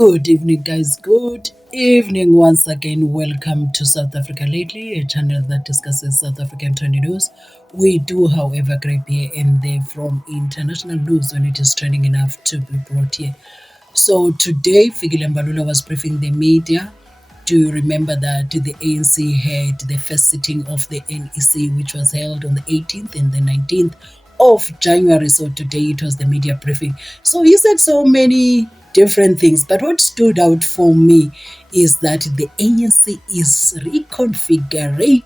Good evening, guys. Good evening once again. Welcome to South Africa Lately, a channel that discusses South African trending news. We do, however, grab here and there from international news when it is trending enough to be brought here. So today, Fikile Mbalula was briefing the media. Do you remember that the ANC had the first sitting of the NEC, which was held on the 18th and the 19th of January? So today it was the media briefing. So he said so many different things, but what stood out for me is that the ANC is reconfiguring.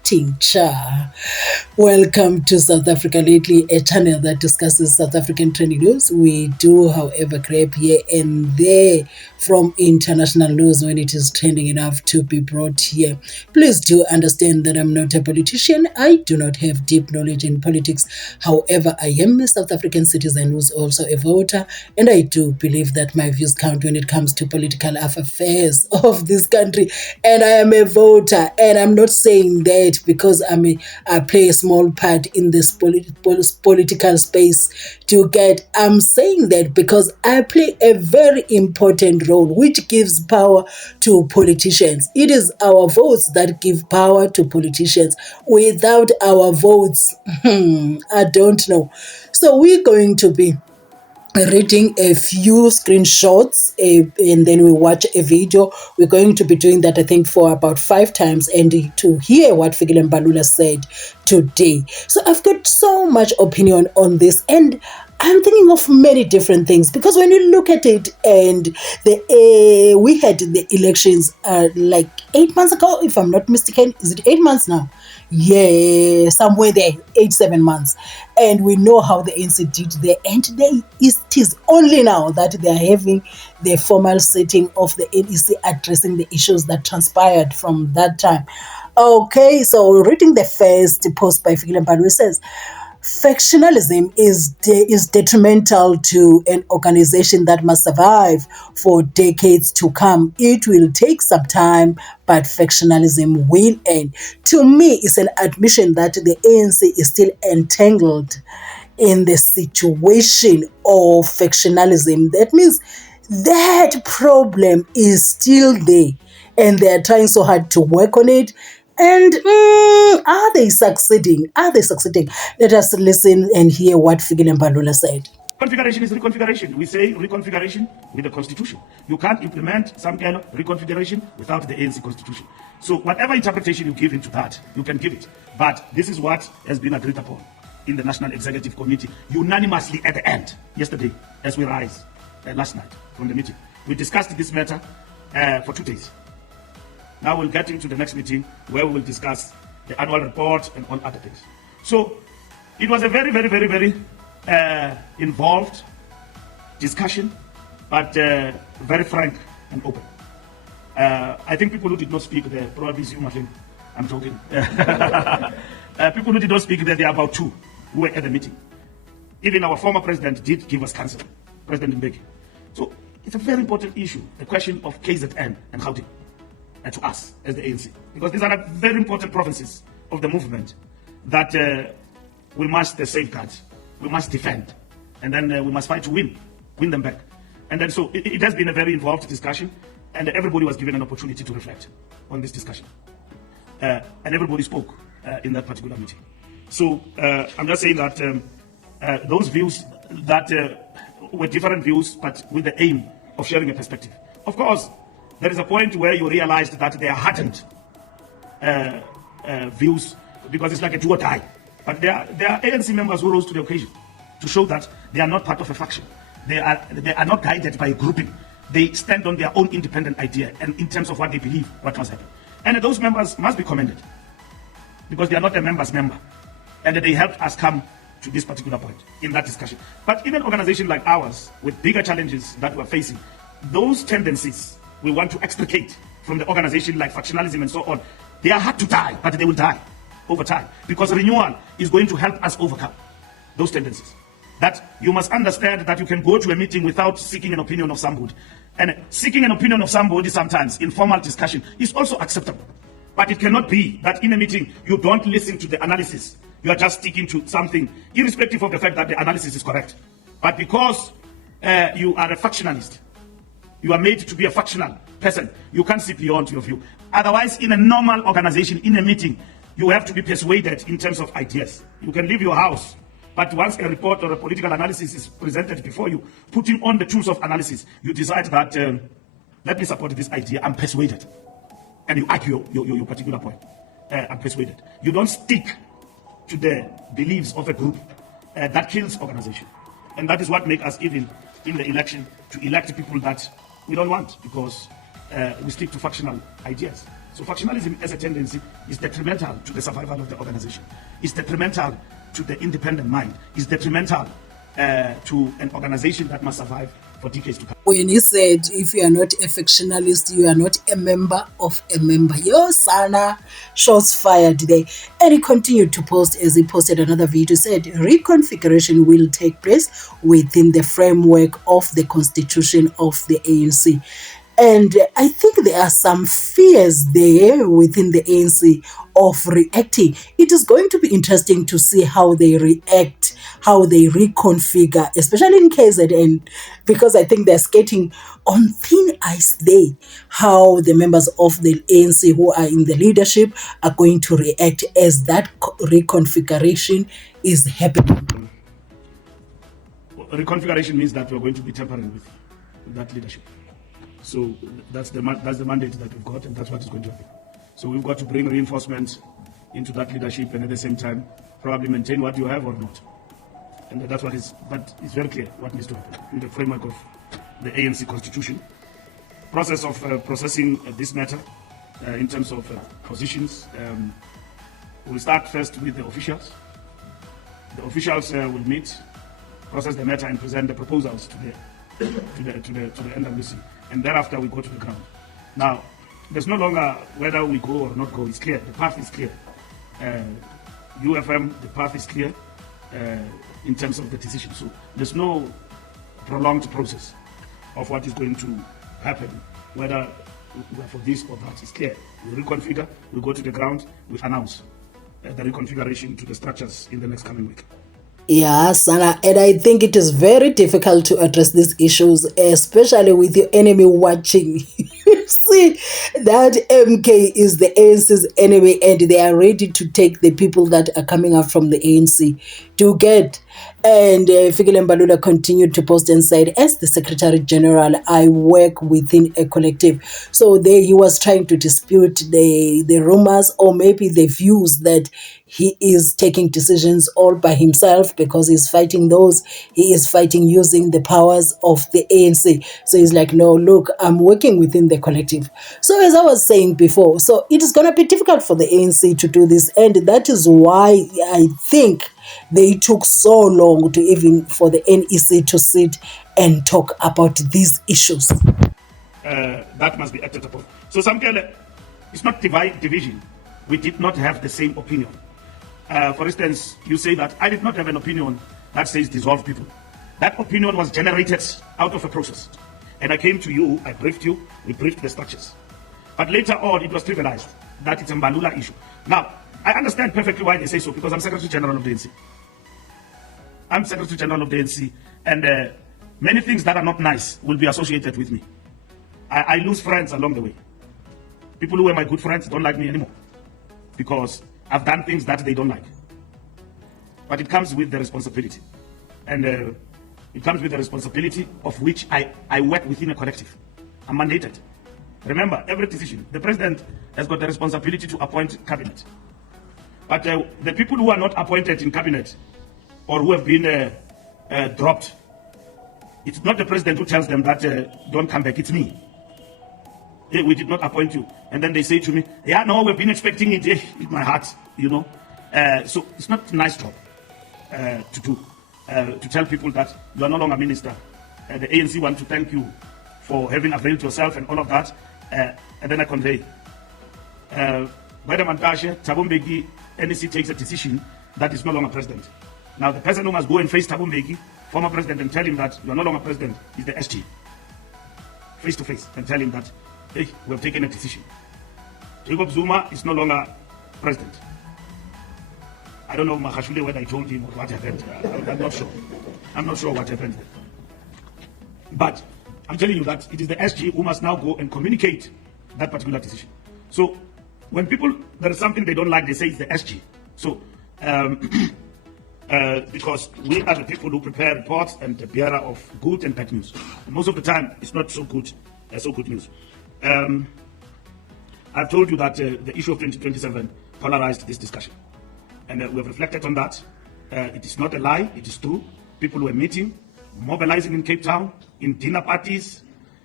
Welcome to South Africa Lately, a channel that discusses South African trending news. We do, however, grab here and there from international news when it is trending enough to be brought here. Please do understand that I'm not a politician. I do not have deep knowledge in politics. However, I am a South African citizen who's also a voter, and I do believe that my views count when it comes to political affairs of this country. And I am a voter, and I'm not saying that because I play a small part in this political space to get. I'm saying that because I play a very important role which gives power to politicians. It is our votes that give power to politicians. Without our votes, I don't know. So we're going to be reading a few screenshots and then we watch a video. We're going to be doing that, I think, for about 5 times and to hear what Fikile Mbalula said today. So I've got so much opinion on this, and I'm thinking of many different things, because when you look at it, and we had the elections like 8 months ago, if I'm not mistaken. Is it 8 months now? Yeah, somewhere there, 7 months. And we know how the ANC did there. And it is only now that they are having the formal sitting of the NEC addressing the issues that transpired from that time. Okay, so reading the first post by Fikile Mbalula says, factionalism is detrimental to an organization that must survive for decades to come. It will take some time, but factionalism will end. To me, it's an admission that the ANC is still entangled in the situation of factionalism. That means that problem is still there, and they are trying so hard to work on it. And are they succeeding? Are they succeeding? Let us listen and hear what Fikile Mbalula said. Reconfiguration is reconfiguration. We say reconfiguration with the constitution. You can't implement some kind of reconfiguration without the ANC constitution. So whatever interpretation you give into that, you can give it. But this is what has been agreed upon in the National Executive Committee unanimously at the end, yesterday, as we rise last night from the meeting. We discussed this matter for 2 days. Now we'll get into the next meeting where we will discuss the annual report and all other things. So it was a very, very, very, very involved discussion, but very frank and open. I think people who did not speak there, probably assume, I think I'm joking. People who did not speak there, there are about 2 who were at the meeting. Even our former president did give us counsel, President Mbeki. So it's a very important issue, the question of KZN and Gauteng. To us as the ANC, because these are very important provinces of the movement that we must safeguard, we must defend, and then we must fight to win them back. And then so it has been a very involved discussion, and everybody was given an opportunity to reflect on this discussion, and everybody spoke in that particular meeting. So I'm just saying that those views that were different views, but with the aim of sharing a perspective. Of course, there is a point where you realized that they are hardened views, because it's like a do or die. But there are ANC members who rose to the occasion to show that they are not part of a faction. They are not guided by a grouping. They stand on their own independent idea and in terms of what they believe, what must happen. And those members must be commended, because they are not a member's member. And they helped us come to this particular point in that discussion. But even an organization like ours, with bigger challenges that we're facing, those tendencies we want to extricate from the organization, like factionalism and so on. They are hard to die, but they will die over time, because renewal is going to help us overcome those tendencies. That you must understand that you can go to a meeting without seeking an opinion of somebody. And seeking an opinion of somebody sometimes in formal discussion is also acceptable. But it cannot be that in a meeting you don't listen to the analysis. You are just sticking to something, irrespective of the fact that the analysis is correct. But because you are a factionalist, You are made to be a factional person. You can't see beyond your view. Otherwise, in a normal organization, in a meeting, you have to be persuaded in terms of ideas. You can leave your house, but once a report or a political analysis is presented before you, putting on the tools of analysis, you decide that, let me support this idea, I'm persuaded. And you argue your particular point. I'm persuaded. You don't stick to the beliefs of a group. That kills organization. And that is what makes us, even in the election, to elect people that we don't want, because we stick to factional ideas. So factionalism as a tendency is detrimental to the survival of the organization. It's detrimental to the independent mind. It's detrimental to an organization that must survive for decades to come. When he said, if you are not a factionalist, you are not a member of a member. Yo, Sana, shots fired today. And he continued to post, as he posted another video, said, reconfiguration will take place within the framework of the constitution of the ANC. And I think there are some fears there within the ANC of reacting. It is going to be interesting to see how they react, how they reconfigure, especially in KZN, because I think they're skating on thin ice there, how the members of the ANC who are in the leadership are going to react as that reconfiguration is happening. Reconfiguration means that we're going to be tampering with that leadership. So that's the mandate that we've got, and that's what is going to happen. So we've got to bring reinforcements into that leadership, and at the same time, probably maintain what you have or not. And that's what is, but it's very clear what needs to happen in the framework of the ANC constitution. Process of processing this matter in terms of positions. We'll start first with the officials. The officials will meet, process the matter, and present the proposals to the NWC. And thereafter we go to the ground. Now, there's no longer whether we go or not go. It's clear. The path is clear. UFM, the path is clear in terms of the decision. So there's no prolonged process of what is going to happen, whether we're for this or that. It's clear. We reconfigure, we go to the ground, we announce the reconfiguration to the structures in the next coming week. Yeah, Sana, and I think it is very difficult to address these issues, especially with your enemy watching. See, that MK is the ANC's enemy, and they are ready to take the people that are coming out from the ANC to get. And Fikile Mbalula continued to post and said, as the Secretary General, I work within a collective. So there he was trying to dispute the rumors, or maybe the views that he is taking decisions all by himself because he's fighting those. He is fighting using the powers of the ANC. So he's like, no, look, I'm working within the collective. So as I was saying before, so it is going to be difficult for the ANC to do this. And that is why I think they took so long to even for the NEC to sit and talk about these issues. That must be acted upon. So it's not division. We did not have the same opinion. For instance, you say that I did not have an opinion that says dissolve people. That opinion was generated out of a process. And I came to you, I briefed you, we briefed the structures. But later on, it was trivialized that it's a Mbalula issue. Now, I understand perfectly why they say so, because I'm Secretary General of the ANC. I'm Secretary General of the ANC, and many things that are not nice will be associated with me. I lose friends along the way. People who were my good friends don't like me anymore because I've done things that they don't like. But it comes with the responsibility. And it comes with the responsibility of which I work within a collective. I'm mandated. Remember, every decision, the president has got the responsibility to appoint cabinet. But the people who are not appointed in cabinet or who have been dropped, it's not the president who tells them that don't come back, it's me. Hey, we did not appoint you. And then they say to me, yeah, no, we've been expecting it in my heart, you know. So it's not a nice job to do, to tell people that you are no longer minister. The ANC want to thank you for having availed yourself and all of that. And then I convey. Madam Antashe, Thabo Mbeki, NEC takes a decision that is no longer president. Now the person who must go and face Thabo Mbeki, former president, and tell him that you are no longer president is the SG. Face to face, and tell him that, hey, we have taken a decision. Jacob Zuma is no longer president. I don't know Mahashule whether I told him or what happened. I'm not sure. I'm not sure what happened. But I'm telling you that it is the SG who must now go and communicate that particular decision. So when people, there is something they don't like, they say it's the SG. So because we are the people who prepare reports and the bearer of good and bad news. And most of the time, it's not so good news. I've told you that the issue of 2027 polarized this discussion. And we have reflected on that. It is not a lie, it is true. People were meeting, mobilizing in Cape Town, in dinner parties,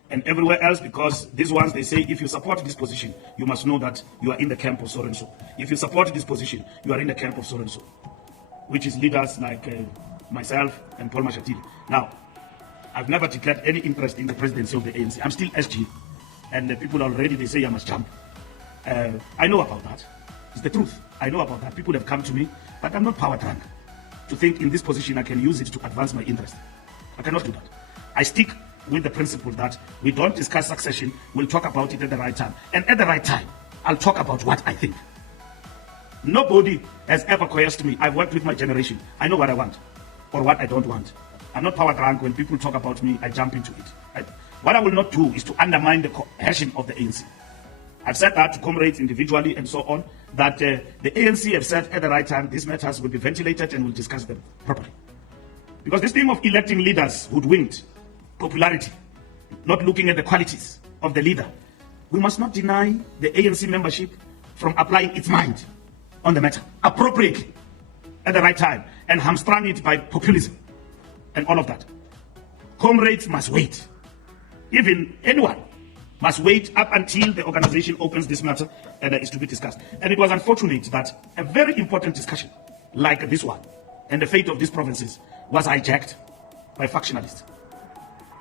and everywhere else, because these ones, they say, if you support this position, you must know that you are in the camp of so-and-so. If you support this position, you are in the camp of so-and-so, which is leaders like myself and Paul Mashatile. Now, I've never declared any interest in the presidency of the ANC. I'm still SG, and the people already, they say I must jump. I know about that. It's the truth. I know about that. People have come to me, but I'm not power drunk to think in this position I can use it to advance my interest. I cannot do that. I stick with the principle that we don't discuss succession, we'll talk about it at the right time. And at the right time, I'll talk about what I think. Nobody has ever coerced me. I've worked with my generation. I know what I want or what I don't want. I'm not power drunk. When people talk about me, I jump into it. What I will not do is to undermine the cohesion of the ANC. I've said that to comrades individually and so on, that the ANC have said at the right time, these matters will be ventilated and we'll discuss them properly. Because this thing of electing leaders hoodwinked popularity, not looking at the qualities of the leader, we must not deny the ANC membership from applying its mind on the matter appropriately at the right time and hamstrung it by populism and all of that. Comrades must wait. Even anyone must wait up until the organization opens this matter and is to be discussed. And it was unfortunate that a very important discussion like this one and the fate of these provinces was hijacked by factionalists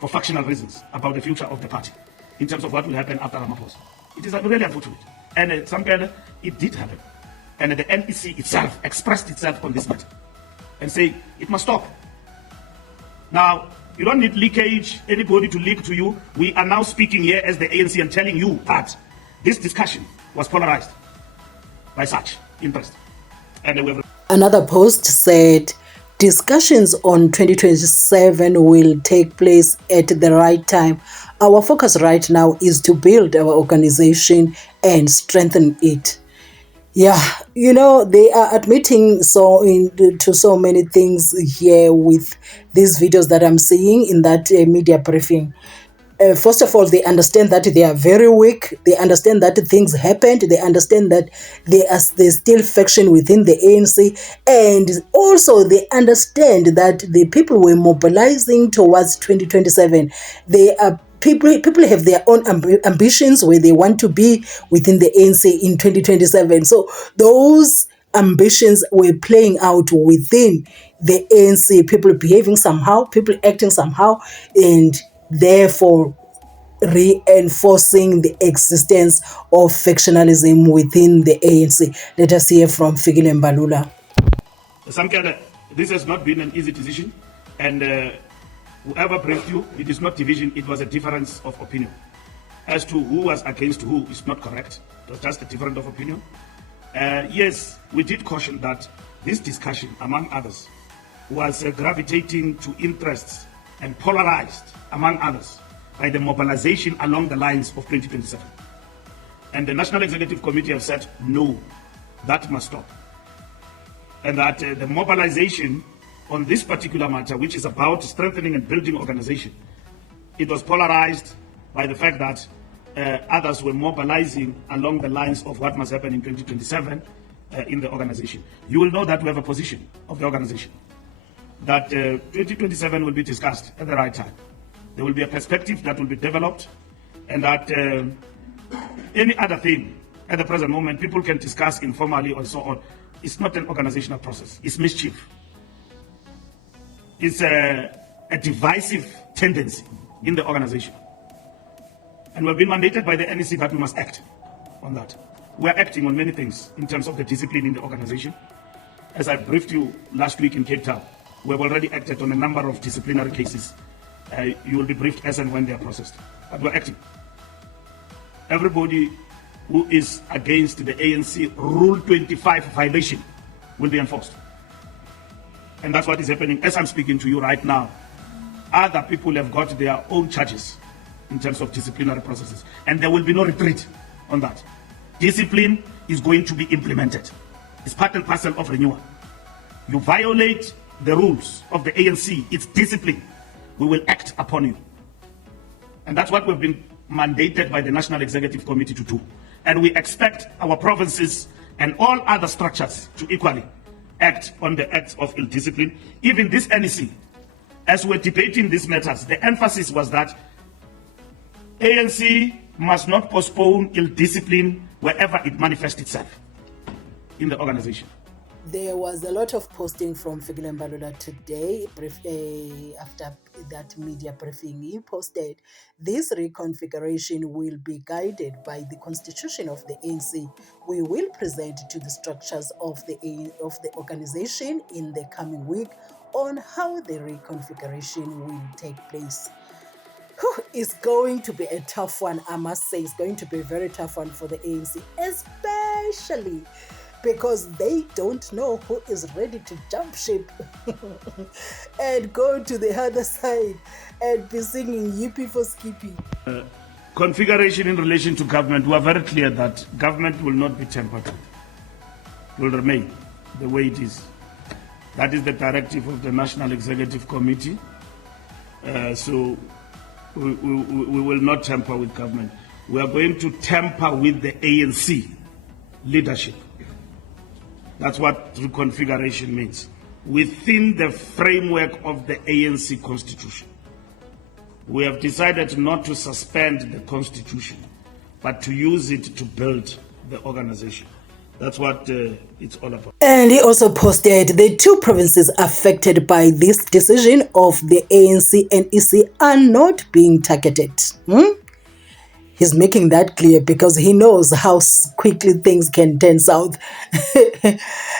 for factional reasons about the future of the party in terms of what will happen after Ramaphosa. It is really unfortunate. And it did happen. And the NEC itself expressed itself on this matter and say it must stop. Now, you don't need leakage, anybody to leak to you. We are now speaking here as the ANC and telling you that this discussion was polarized by such interest. And another post said, discussions on 2027 will take place at the right time. Our focus right now is to build our organization and strengthen it. Yeah, you know, they are admitting to so many things here with these videos that I'm seeing in that media briefing. First of all, they understand that they are very weak. They understand that things happened. They understand that there's still faction within the ANC. And also they understand that the people were mobilizing towards 2027. They are people have their own ambitions where they want to be within the ANC in 2027. So those ambitions were playing out within the ANC, people behaving somehow, people acting somehow, and therefore reinforcing the existence of factionalism within the ANC. Let us hear from Fikile Mbalula. This has not been an easy decision, and whoever briefed you, it is not division, it was a difference of opinion. As to who was against who is not correct. It was just a difference of opinion. Yes, we did caution that this discussion, among others, was gravitating to interests and polarized, among others, by the mobilization along the lines of 2027. And the National Executive Committee have said, no, that must stop. And that the mobilization on this particular matter, which is about strengthening and building organization, it was polarized by the fact that others were mobilizing along the lines of what must happen in 2027 in the organization. You will know that we have a position of the organization, that 2027 will be discussed at the right time. There will be a perspective that will be developed, and that any other thing at the present moment people can discuss informally or so on. It's not an organizational process. It's mischief. It's a divisive tendency in the organization. And we've been mandated by the NEC that we must act on that. We're acting on many things in terms of the discipline in the organization. As I briefed you last week in Cape Town, we have already acted on a number of disciplinary cases. You will be briefed as and when they are processed. But we're acting. Everybody who is against the ANC Rule 25 violation will be enforced. And that's what is happening as I'm speaking to you right now. Other people have got their own charges in terms of disciplinary processes. And there will be no retreat on that. Discipline is going to be implemented. It's part and parcel of renewal. You violate the rules of the ANC, it's discipline. We will act upon you. And that's what we've been mandated by the National Executive Committee to do. And we expect our provinces and all other structures to equally act on the acts of ill discipline. Even this NEC, as we're debating these matters, the emphasis was that ANC must not postpone ill discipline wherever it manifests itself in the organization. There was a lot of posting from Fikile Mbalula today after that media briefing. He posted, this reconfiguration will be guided by the constitution of the ANC. We will present to the structures of the organization in the coming week on how the reconfiguration will take place. It's going to be a tough one, I must say. It's going to be a very tough one for the ANC, especially because they don't know who is ready to jump ship and go to the other side and be singing yippee for Skippy. Configuration in relation to government, we are very clear that government will not be tampered with. It will remain the way it is. That is the directive of the National Executive Committee. So we will not tamper with government. We are going to tamper with the ANC leadership. That's what reconfiguration means. Within the framework of the ANC constitution, we have decided not to suspend the constitution, but to use it to build the organization. That's what it's all about. And he also posted the two provinces affected by this decision of the ANC and EC are not being targeted. He's making that clear because he knows how quickly things can turn south.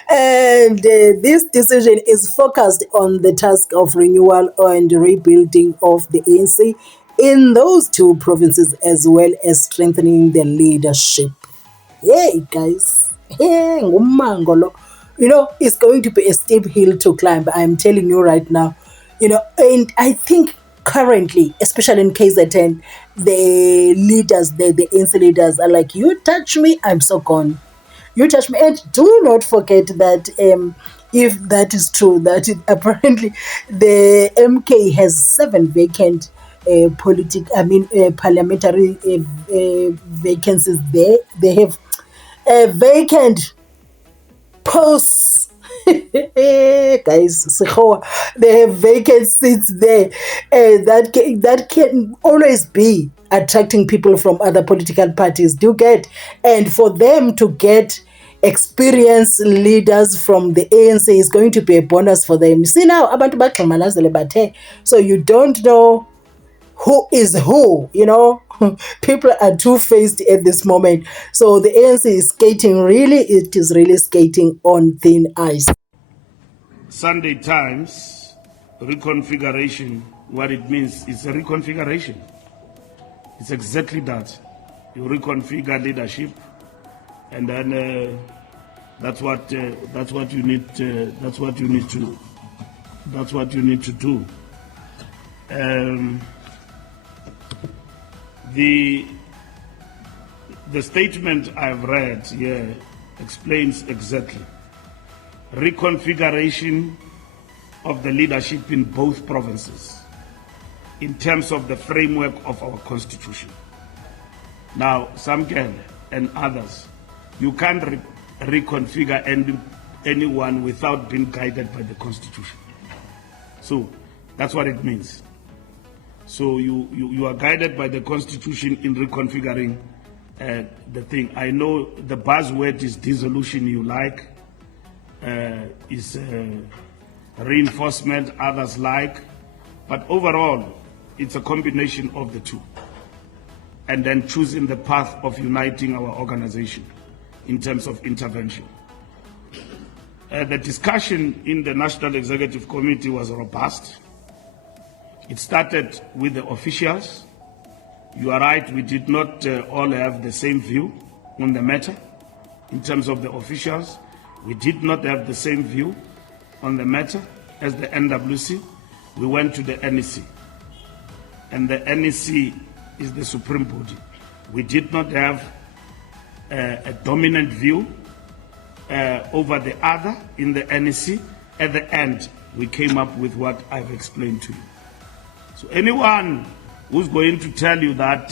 And this decision is focused on the task of renewal and rebuilding of the ANC in those two provinces, as well as strengthening the leadership. Hey, guys. Hey, it's going to be a steep hill to climb. I'm telling you right now. And I think currently, especially in KZN, the leaders, the ANC leaders are like, you touch me, I'm so gone. You touch me. And do not forget that if that is true, that apparently the MK has 7 vacant parliamentary vacancies there. They have vacant posts. Guys, they have vacant seats there. That can always be attracting people from other political parties. Do get, and for them to get experienced leaders from the ANC is going to be a bonus for them. See now, abantu baxhumanazele bathe, so you don't know who is who, people are two-faced at this moment. So the ANC is skating, it is really skating on thin ice. Sunday Times, reconfiguration, what it means is a reconfiguration. It's exactly that. You reconfigure leadership, and then that's what you need to do. The statement I've read here explains exactly reconfiguration of the leadership in both provinces in terms of the framework of our constitution. Now, Samken and others, you can't reconfigure anyone without being guided by the constitution. So that's what it means. So you are guided by the constitution in reconfiguring the thing. I know the buzzword is dissolution, you like, is reinforcement, others like, but overall it's a combination of the two, and then choosing the path of uniting our organization in terms of intervention. The discussion in the National Executive Committee was robust. It started with the officials. You are right, we did not all have the same view on the matter. In terms of the officials, we did not have the same view on the matter as the NWC. We went to the NEC. And the NEC is the supreme body. We did not have a dominant view over the other in the NEC. At the end, we came up with what I've explained to you. So anyone who's going to tell you that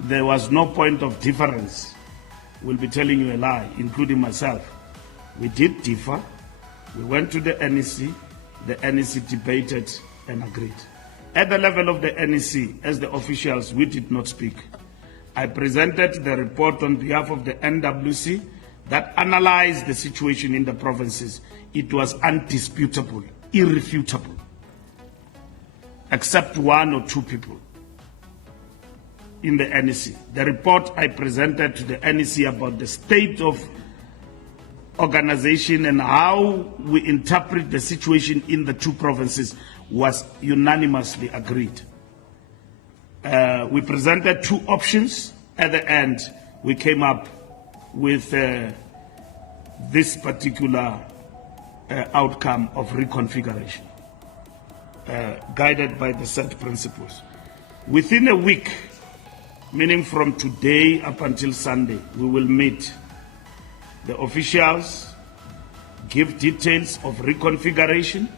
there was no point of difference will be telling you a lie, including myself. We did differ. We went to the NEC. The NEC debated and agreed. At the level of the NEC, as the officials, we did not speak. I presented the report on behalf of the NWC that analyzed the situation in the provinces. It was undisputable, irrefutable, except one or two people in the NEC. The report I presented to the NEC about the state of organization and how we interpret the situation in the two provinces was unanimously agreed. We presented two options. At the end, we came up with this particular outcome of reconfiguration, guided by the set principles. Within a week, meaning from today up until Sunday, we will meet the officials, give details of reconfiguration,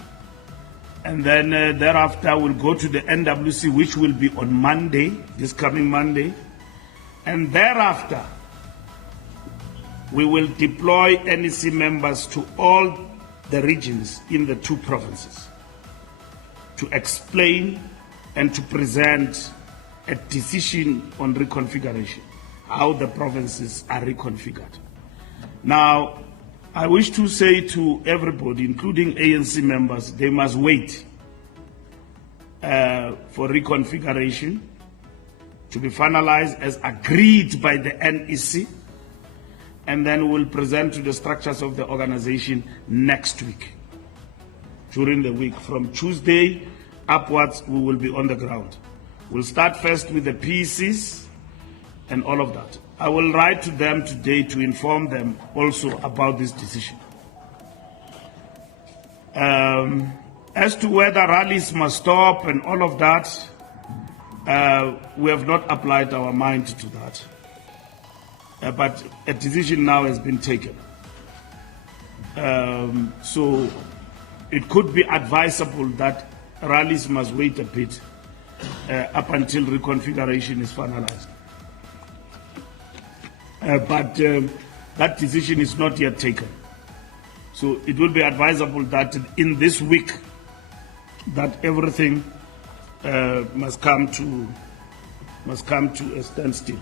and then thereafter we'll go to the NWC, which will be on Monday, this coming Monday, and thereafter we will deploy NEC members to all the regions in the two provinces to explain and to present a decision on reconfiguration, how the provinces are reconfigured. Now, I wish to say to everybody, including ANC members, they must wait for reconfiguration to be finalized as agreed by the NEC, and then we'll present to the structures of the organization next week. During the week, from Tuesday upwards, we will be on the ground. We'll start first with the PECs and all of that. I will write to them today to inform them also about this decision. As to whether rallies must stop and all of that, we have not applied our mind to that. But a decision now has been taken. So it could be advisable that rallies must wait a bit up until reconfiguration is finalized. But that decision is not yet taken. So it will be advisable that in this week that everything must come to a standstill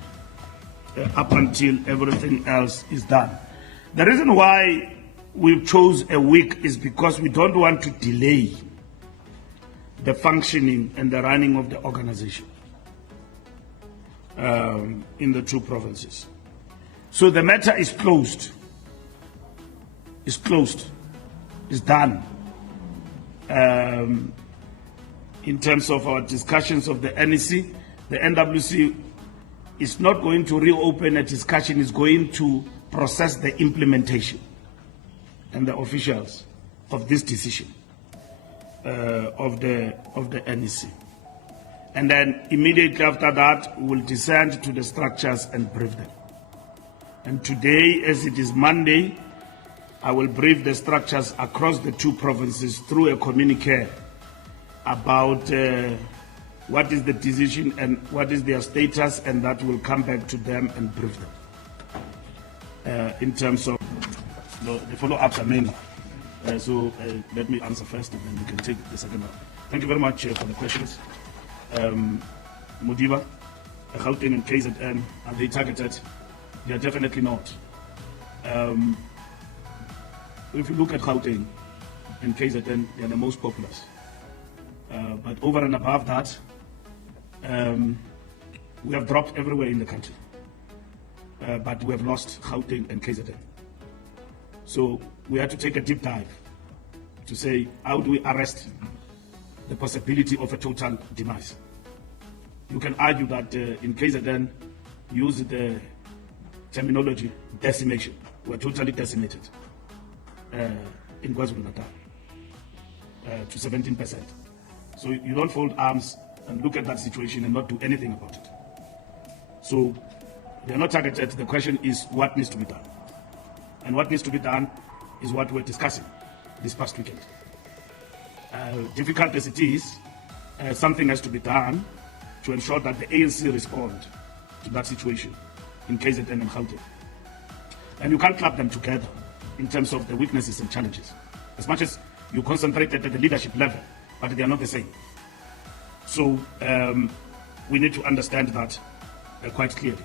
up until everything else is done. The reason why we chose a week is because we don't want to delay the functioning and the running of the organization in the two provinces. So the matter is closed. It's closed. It's done. In terms of our discussions of the NEC, the NWC is not going to reopen a discussion, it's going to process the implementation and the officials of this decision of the NEC. And then immediately after that, we will descend to the structures and brief them. And today, as it is Monday, I will brief the structures across the two provinces through a communique about what is the decision and what is their status, and that will come back to them and brief them. In terms of the follow-ups are many. So let me answer first and then we can take the second one. Thank you very much for the questions. Modiba, Gauteng and KZN, are they targeted? They are definitely not. If you look at Gauteng and KZN, they are the most populous. But over and above that, we have dropped everywhere in the country. But we have lost Gauteng and KZN. So we had to take a deep dive to say, how do we arrest the possibility of a total demise? You can argue that in KZN, use the terminology decimation. We're totally decimated in KwaZulu-Natal to 17%. So you don't fold arms and look at that situation and not do anything about it. So they are not targeted. The question is what needs to be done. And what needs to be done is what we're discussing this past weekend. Difficult as it is, something has to be done to ensure that the ANC respond to that situation in KZN and Gauteng. And you can't club them together in terms of the weaknesses and challenges. As much as you concentrated at the leadership level, but they are not the same. So we need to understand that quite clearly.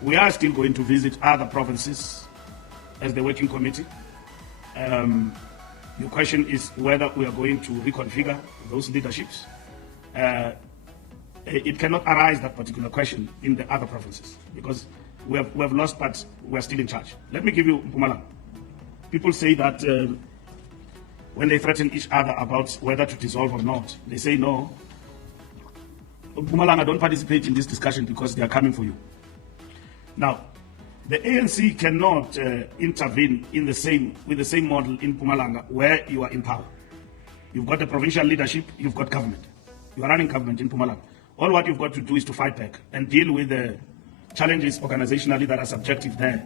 We are still going to visit other provinces as the working committee. Your question is whether we are going to reconfigure those leaderships. It cannot arise, that particular question, in the other provinces because we have lost, but we are still in charge. Let me give you Mpumalanga. People say that when they threaten each other about whether to dissolve or not, they say no. Mpumalanga, don't participate in this discussion because they are coming for you. Now, the ANC cannot intervene with the same model in Mpumalanga where you are in power. You've got the provincial leadership, you've got government. You are running government in Mpumalanga. All what you've got to do is to fight back and deal with the challenges organizationally that are subjective there,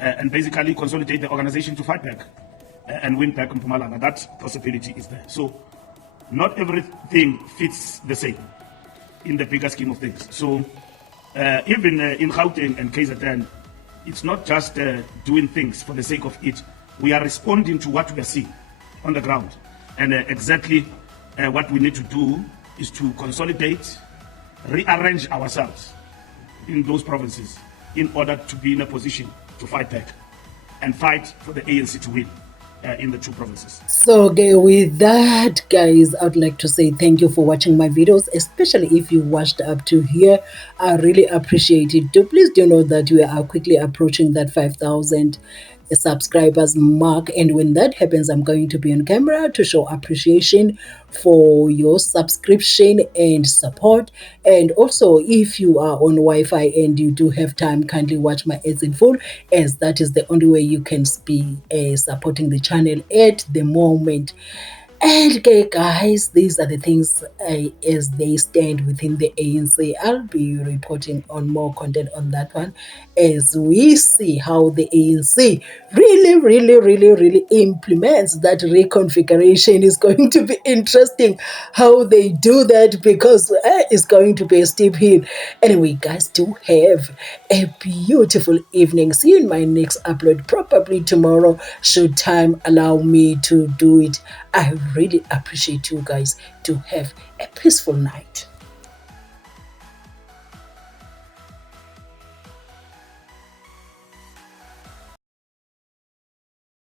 and basically consolidate the organization to fight back and win back in Mpumalanga. That possibility is there. So not everything fits the same in the bigger scheme of things. So even in Gauteng and KZN, it's not just doing things for the sake of it. We are responding to what we are seeing on the ground. And exactly what we need to do is to consolidate, rearrange ourselves in those provinces in order to be in a position to fight back and fight for the ANC to win in the two provinces. So okay, with that, guys, I'd like to say thank you for watching my videos, especially if you watched up to here. I really appreciate it. Please do know that we are quickly approaching that 5,000 subscribers mark, and when that happens, I'm going to be on camera to show appreciation for your subscription and support. And also, if you are on Wi-Fi and you do have time, kindly watch my ads in full, as that is the only way you can be supporting the channel at the moment. And okay, guys, these are the things as they stand within the ANC. I'll be reporting on more content on that one as we see how the ANC really implements that reconfiguration. Is going to be interesting how they do that, because it's going to be a steep hill. Anyway, guys, do have a beautiful evening. See you in my next upload, probably tomorrow, should time allow me to do it. I really appreciate you guys. To have a peaceful night.